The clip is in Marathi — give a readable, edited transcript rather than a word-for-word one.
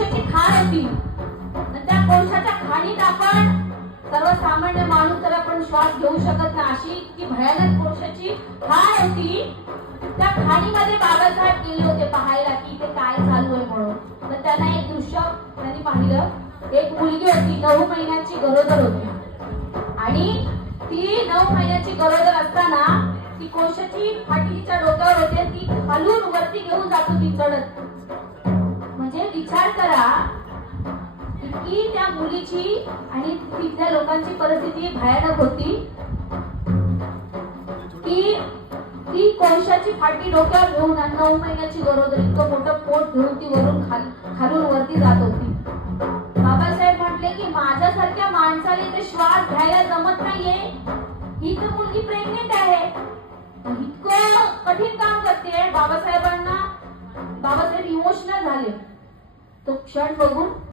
कोळशाची खाण होती. त्या कोळशाच्या खाणीत आपण सर्वसामान्य माणूस तर आपण श्वास घेऊ शकत नाही, अशी ती भयानक कोळशाची खाण होती. त्या खाणीमध्ये बाबासाहेब गेले होते पाहायला की इथे काय चालू आहे म्हणून. तर त्यांना एक दृश्य त्यांनी पाहिलं. एक मुलगी होती, 9 महिन्याची गरोदर होती आणि ती 9 महिन्याची गरोदर असताना ती कोळशाची फाटी तिच्या डोक्यावर होते. ती खालून वरती घेऊन जात होती चढत. म्हणजे विचार करा की त्या मुलीची आणि तिथल्या लोकांची परिस्थिती भयानक होती की ती कोळशाची फाटी डोक्यावर घेऊन 9 महिन्याची गरोदर इतकं मोठं पोट घेऊन ती वरून खालून वरती जात होती. बाबासाहेब म्हटले की माझ्यासारख्या माणसाला इथे श्वास घ्यायला जमत नाहीये, ही तर मुलगी प्रेग्नेंट आहे, इतकं कठीण काम करते. बाबासाहेब इमोशनल झाले. तो क्षण बघून